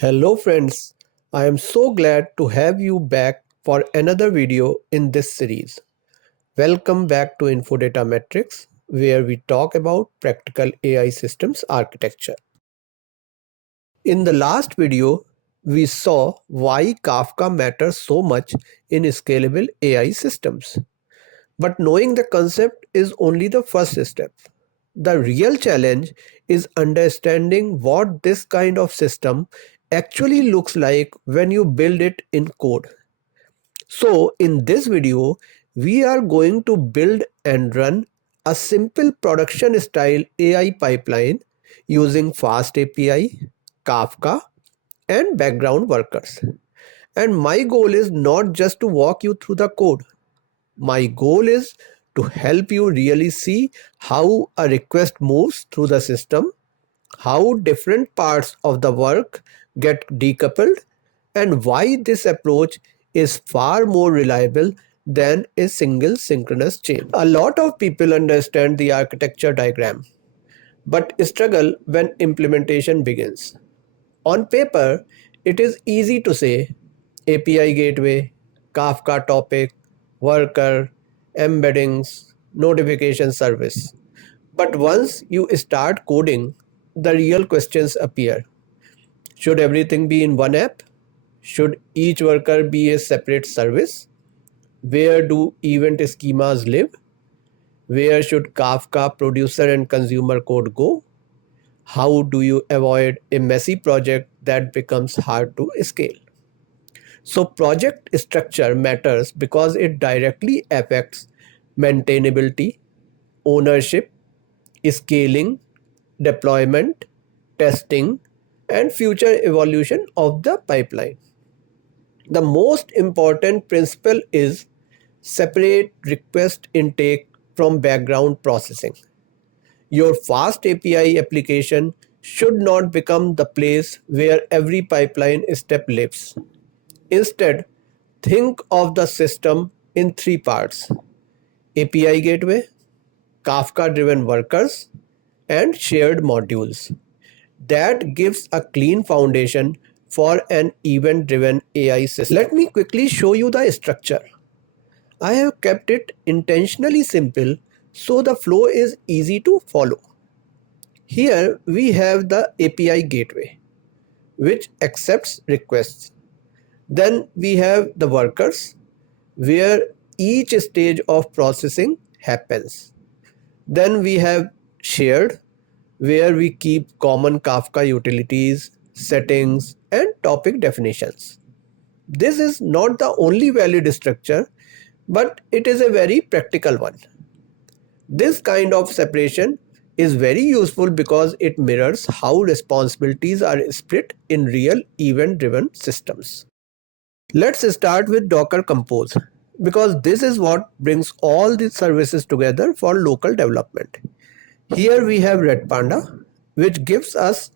Hello friends, I am so glad to have you back for another video in this series. Welcome back to Infodatamatrix, where we talk about practical AI systems architecture. In the last video, we saw why Kafka matters so much in scalable AI systems. But knowing the concept is only the first step. The real challenge is understanding what this kind of system actually looks like when you build it in code. So in this video, we are going to build and run a simple production style AI pipeline using FastAPI, Kafka, and background workers. And my goal is not just to walk you through the code. My goal is to help you really see how a request moves through the system, how different parts of the work get decoupled, and why this approach is far more reliable than a single synchronous chain. A lot of people understand the architecture diagram, but struggle when implementation begins. On paper, it is easy to say API gateway, Kafka topic, worker, embeddings, notification service. But once you start coding, the real questions appear. Should everything be in one app? Should each worker be a separate service? Where do event schemas live? Where should Kafka producer and consumer code go? How do you avoid a messy project that becomes hard to scale? So project structure matters because it directly affects maintainability, ownership, scaling, deployment, testing, and future evolution of the pipeline. The most important principle is separate request intake from background processing. Your fast API application should not become the place where every pipeline step lives. Instead, think of the system in three parts: API gateway, Kafka driven workers, and shared modules. That gives a clean foundation for an event driven AI system. Let me quickly show you the structure. I have kept it intentionally simple so the flow is easy to follow. Here we have the API gateway, which accepts requests. Then we have the workers, where each stage of processing happens. Then we have shared, where we keep common Kafka utilities, settings, and topic definitions. This is not the only valid structure, but it is a very practical one. This kind of separation is very useful because it mirrors how responsibilities are split in real event-driven systems. Let's start with Docker Compose because this is what brings all these services together for local development. Here we have Redpanda, which gives us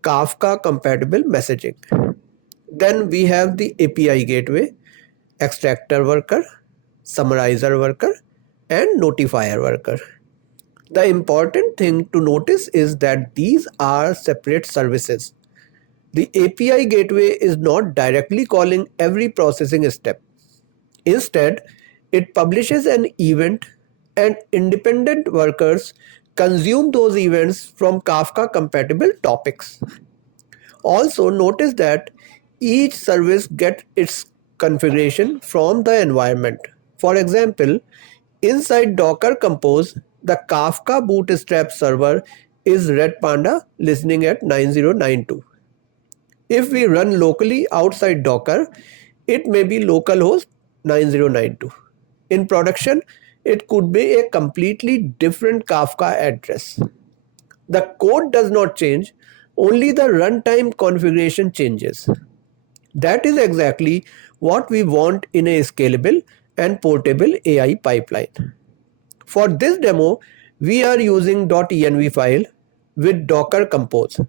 Kafka-compatible messaging. Then we have the API gateway, extractor worker, summarizer worker, and notifier worker. The important thing to notice is that these are separate services. The API gateway is not directly calling every processing step. Instead, it publishes an event and independent workers consume those events from Kafka compatible topics. Also notice that each service gets its configuration from the environment. For example, inside Docker Compose, the Kafka Bootstrap server is Redpanda listening at 9092. If we run locally outside Docker, it may be localhost 9092. In production, it could be a completely different Kafka address. The code does not change, only the runtime configuration changes. That is exactly what we want in a scalable and portable AI pipeline. For this demo, we are using .env file with Docker Compose.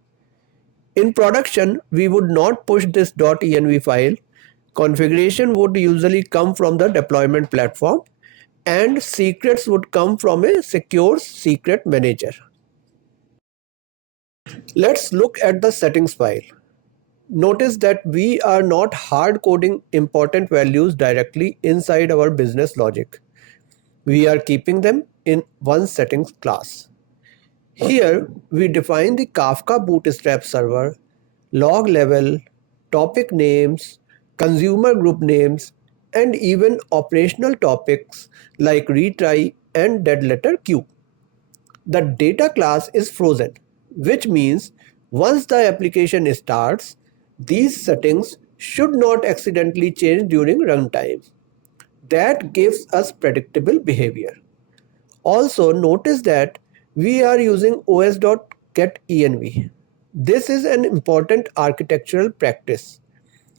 In production, we would not push this .env file. Configuration would usually come from the deployment platform and secrets would come from a secure secret manager. Let's look at the settings file. Notice that we are not hard coding important values directly inside our business logic. We are keeping them in one settings class. Here, we define the Kafka Bootstrap server, log level, topic names, consumer group names, and even operational topics like retry and dead letter queue. The data class is frozen, which means once the application starts, these settings should not accidentally change during runtime. That gives us predictable behavior. Also, notice that we are using os.getEnv. This is an important architectural practice.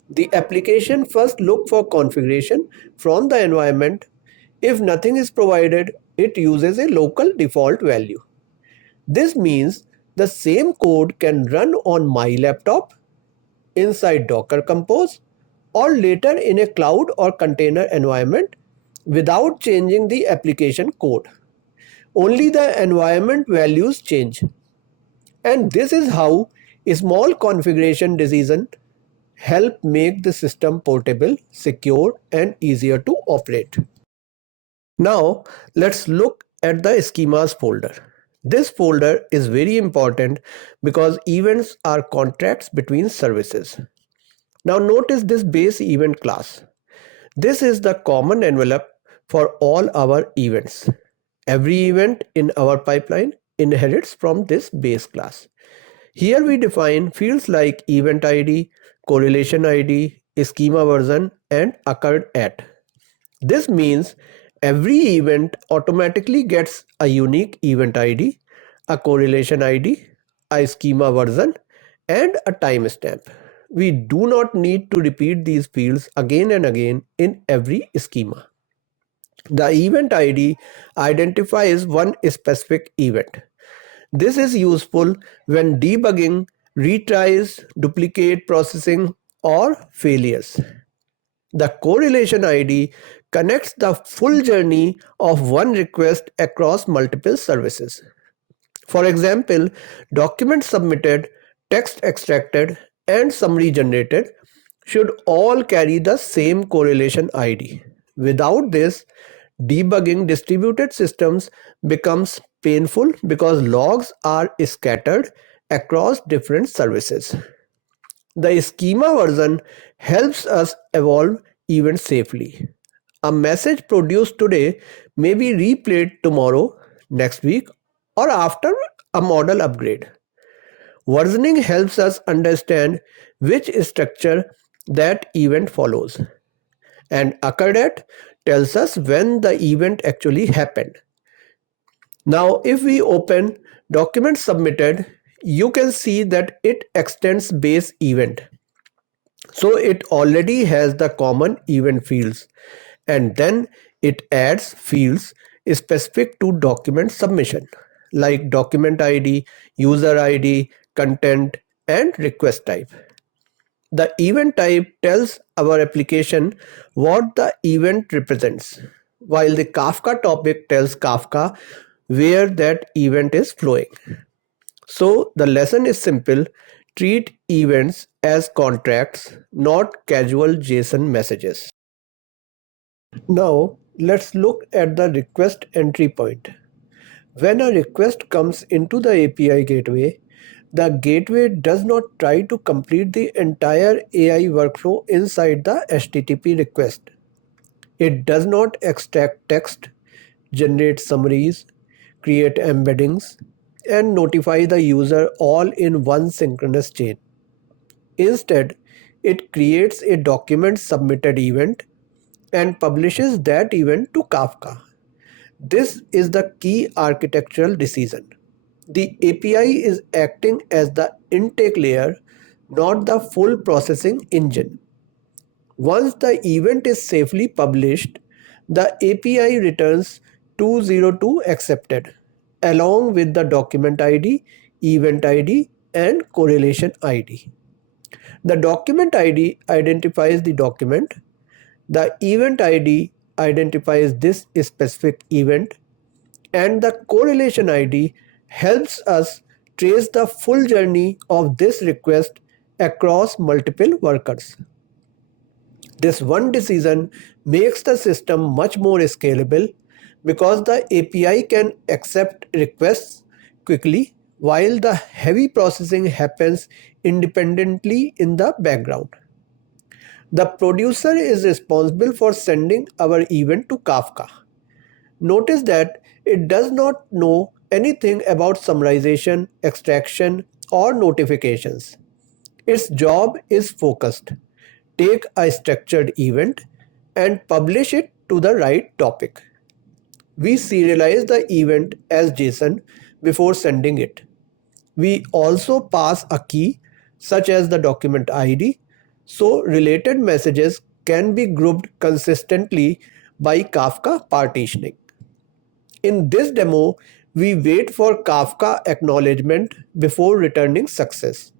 The application first looks for configuration from the environment. If nothing is provided, it uses a local default value. This means the same code can run on my laptop, inside Docker Compose, or later in a cloud or container environment without changing the application code. Only the environment values change. And this is how a small configuration decision help make the system portable, secure, and easier to operate. Now, let's look at the schemas folder. This folder is very important because events are contracts between services. Now notice this base event class. This is the common envelope for all our events. Every event in our pipeline inherits from this base class. Here we define fields like event ID, correlation ID, schema version, and occurred at. This means every event automatically gets a unique event ID, a correlation ID, a schema version, and a timestamp. We do not need to repeat these fields again and again in every schema. The event ID identifies one specific event. This is useful when debugging, retries, duplicate processing, or failures. The correlation ID connects the full journey of one request across multiple services. For example, documents submitted, text extracted, and summary generated should all carry the same correlation ID. Without this, debugging distributed systems becomes painful because logs are scattered across different services. The schema version helps us evolve events safely. A message produced today may be replayed tomorrow, next week, or after a model upgrade. Versioning helps us understand which structure that event follows, and occurred at tells us when the event actually happened. Now, if we open document submitted, you can see that it extends base event. So it already has the common event fields, and then it adds fields specific to document submission like document ID, user ID, content, and request type. The event type tells our application what the event represents, while the Kafka topic tells Kafka where that event is flowing. So the lesson is simple: treat events as contracts, not casual JSON messages. Now let's look at the request entry point. When a request comes into the API gateway, the gateway does not try to complete the entire AI workflow inside the HTTP request. It does not extract text, generate summaries, create embeddings, and notify the user all in one synchronous chain. Instead, it creates a document submitted event and publishes that event to Kafka. This is the key architectural decision. The API is acting as the intake layer, not the full processing engine. Once the event is safely published, the API returns 202 accepted along with the document ID, event ID, and correlation ID. The document ID identifies the document. The event ID identifies this specific event, and the correlation ID helps us trace the full journey of this request across multiple workers. This one decision makes the system much more scalable because the API can accept requests quickly while the heavy processing happens independently in the background. The producer is responsible for sending our event to Kafka. Notice that it does not know anything about summarization, extraction, or notifications. Its job is focused. Take a structured event and publish it to the right topic. We serialize the event as JSON before sending it. We also pass a key such as the document ID so related messages can be grouped consistently by Kafka partitioning. In this demo, we wait for Kafka acknowledgement before returning success.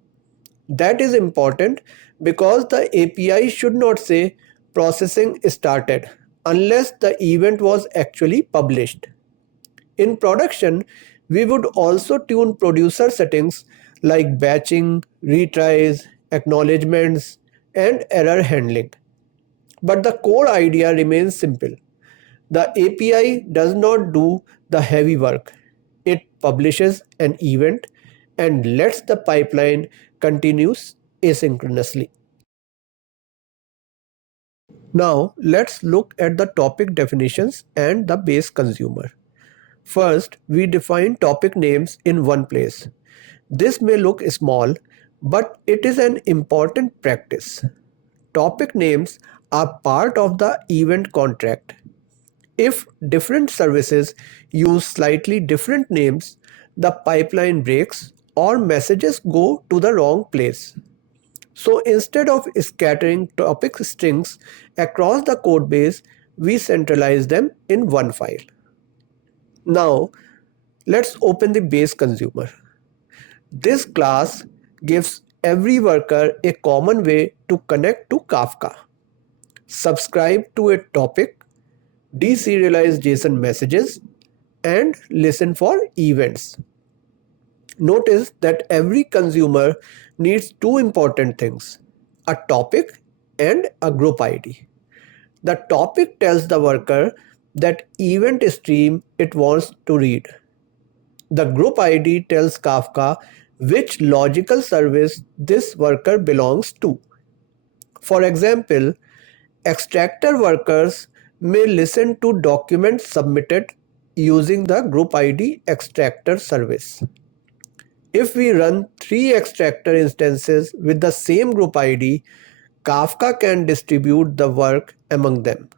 That is important because the API should not say processing started unless the event was actually published. In production, we would also tune producer settings like batching, retries, acknowledgements, and error handling. But the core idea remains simple. The API does not do the heavy work. It publishes an event and lets the pipeline continue asynchronously. Now let's look at the topic definitions and the base consumer. First, we define topic names in one place. This may look small, but it is an important practice. Topic names are part of the event contract. If different services use slightly different names, the pipeline breaks or messages go to the wrong place. So instead of scattering topic strings across the code base, we centralize them in one file. Now, let's open the base consumer. This class gives every worker a common way to connect to Kafka. Subscribe to a topic, deserialize JSON messages, and listen for events. Notice that every consumer needs two important things: a topic and a group ID. The topic tells the worker that event stream it wants to read. The group ID tells Kafka which logical service this worker belongs to. For example, extractor workers may listen to documents submitted using the group ID extractor service. If we run three extractor instances with the same group ID, Kafka can distribute the work among them.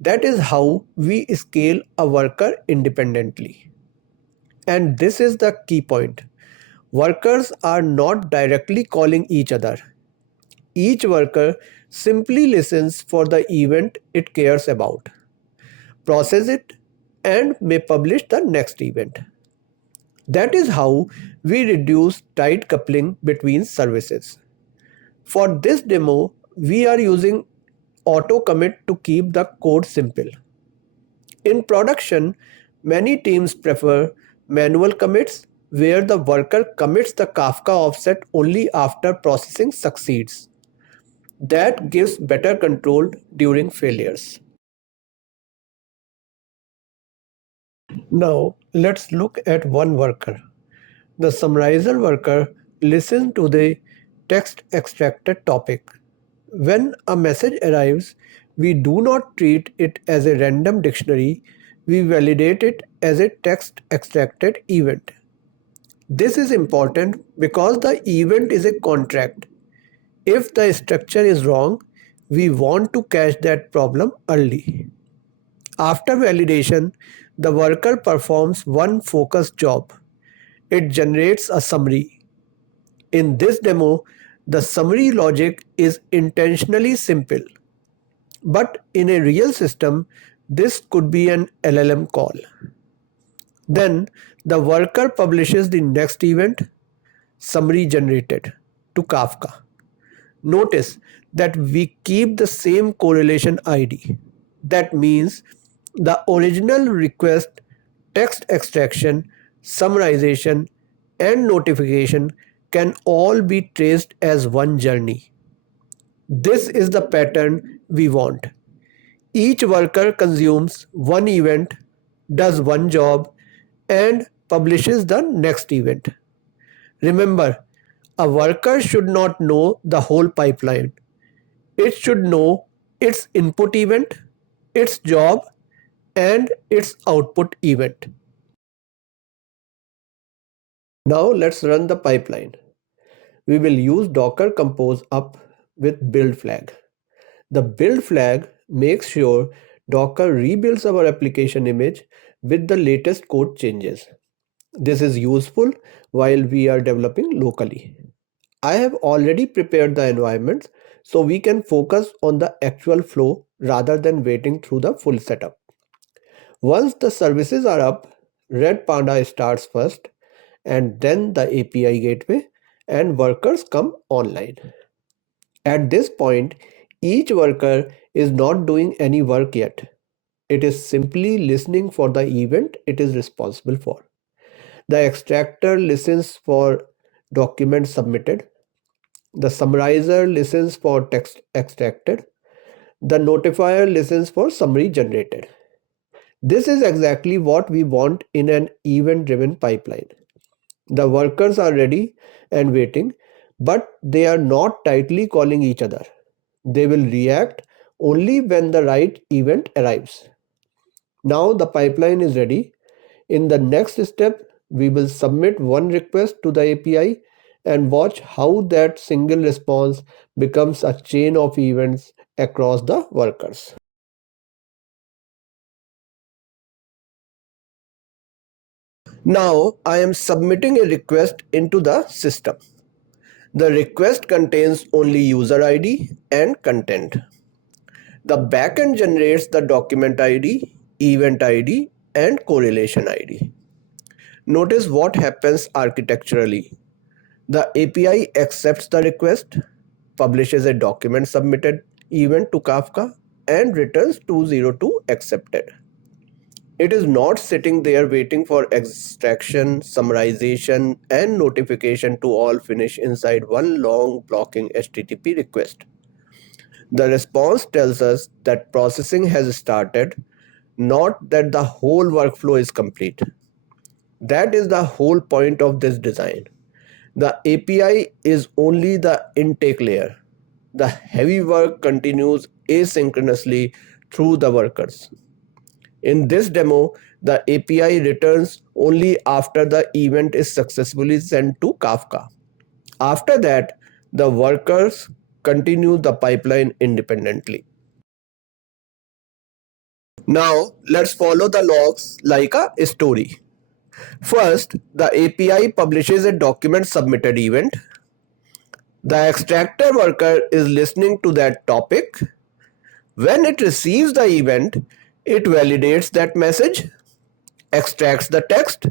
That is how we scale a worker independently. And this is the key point. Workers are not directly calling each other. Each worker simply listens for the event it cares about, process it, and may publish the next event. That is how we reduce tight coupling between services. For this demo, we are using auto commit to keep the code simple. In production, many teams prefer manual commits where the worker commits the Kafka offset only after processing succeeds. That gives better control during failures. Now let's look at one worker. The summarizer worker listens to the text extracted topic. When a message arrives, we do not treat it as a random dictionary, we validate it as a text extracted event. This is important because the event is a contract. If the structure is wrong, we want to catch that problem early. After validation, the worker performs one focused job. It generates a summary. In this demo, the summary logic is intentionally simple. But in a real system, this could be an LLM call. Then the worker publishes the next event, summary generated, to Kafka. Notice that we keep the same correlation ID. That means the original request, text extraction, summarization, and notification can all be traced as one journey. This is the pattern we want. Each worker consumes one event, does one job, and publishes the next event. Remember, a worker should not know the whole pipeline. It should know its input event, its job, and its output event. Now let's run the pipeline. We will use Docker Compose up with build flag. The build flag makes sure Docker rebuilds our application image with the latest code changes. This is useful while we are developing locally. I have already prepared the environments so we can focus on the actual flow rather than waiting through the full setup. Once the services are up, Redpanda starts first and then the API gateway and workers come online. At this point, each worker is not doing any work yet. It is simply listening for the event it is responsible for. The extractor listens for documents submitted. The summarizer listens for text extracted. The notifier listens for summary generated. This is exactly what we want in an event-driven pipeline. The workers are ready and waiting, but they are not tightly calling each other. They will react only when the right event arrives. Now the pipeline is ready. In the next step, we will submit one request to the API and watch how that single response becomes a chain of events across the workers. Now I am submitting a request into the system. The request contains only user ID and content. The backend generates the document ID, event ID, and correlation ID. Notice what happens architecturally. The API accepts the request, publishes a document submitted event to Kafka, and returns 202 accepted. It is not sitting there waiting for extraction, summarization, and notification to all finish inside one long blocking HTTP request. The response tells us that processing has started, not that the whole workflow is complete. That is the whole point of this design. The API is only the intake layer. The heavy work continues asynchronously through the workers. In this demo, the API returns only after the event is successfully sent to Kafka. After that, the workers continue the pipeline independently. Now, let's follow the logs like a story. First, the API publishes a document submitted event. The extractor worker is listening to that topic. When it receives the event, it validates that message, extracts the text,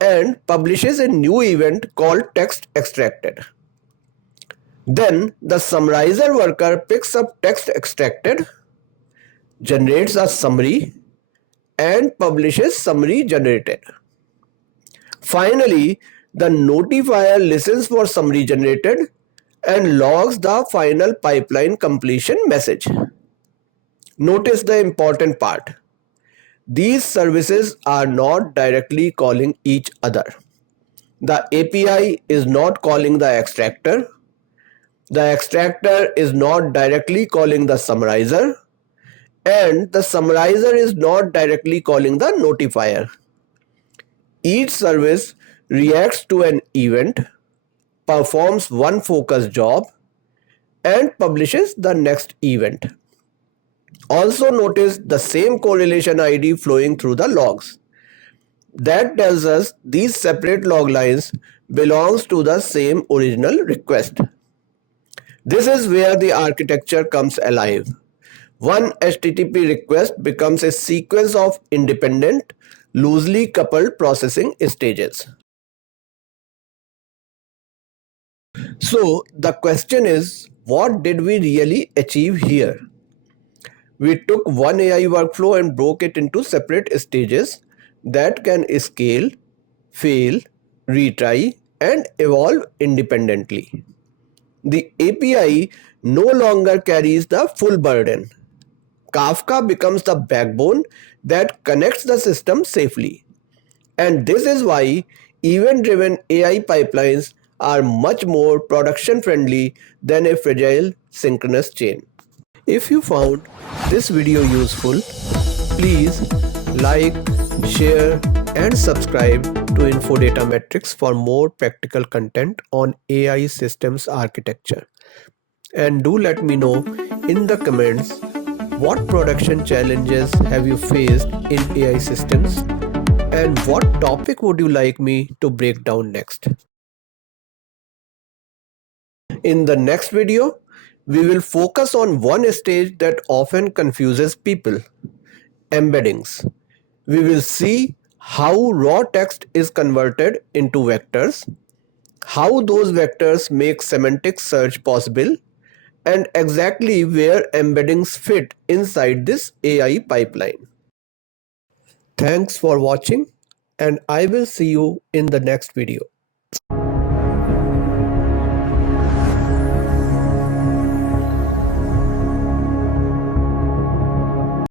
and publishes a new event called text extracted. Then the summarizer worker picks up text extracted, generates a summary, and publishes summary generated. Finally, the notifier listens for summary generated and logs the final pipeline completion message. Notice the important part. These services are not directly calling each other. The API is not calling the extractor. The extractor is not directly calling the summarizer. And the summarizer is not directly calling the notifier. Each service reacts to an event, performs one focused job, and publishes the next event. Also notice the same correlation ID flowing through the logs. That tells us these separate log lines belongs to the same original request. This is where the architecture comes alive. One HTTP request becomes a sequence of independent, loosely coupled processing stages. So the question is, what did we really achieve here? We took one AI workflow and broke it into separate stages that can scale, fail, retry, and evolve independently. The API no longer carries the full burden. Kafka becomes the backbone that connects the system safely. And this is why event-driven AI pipelines are much more production-friendly than a fragile synchronous chain. If you found this video useful, please like, share, and subscribe to Infodatamatrix for more practical content on AI systems architecture. And do let me know in the comments what production challenges have you faced in AI systems and what topic would you like me to break down next. In the next video, we will focus on one stage that often confuses people: embeddings. We will see how raw text is converted into vectors, how those vectors make semantic search possible, and exactly where embeddings fit inside this AI pipeline. Thanks for watching, and I will see you in the next video.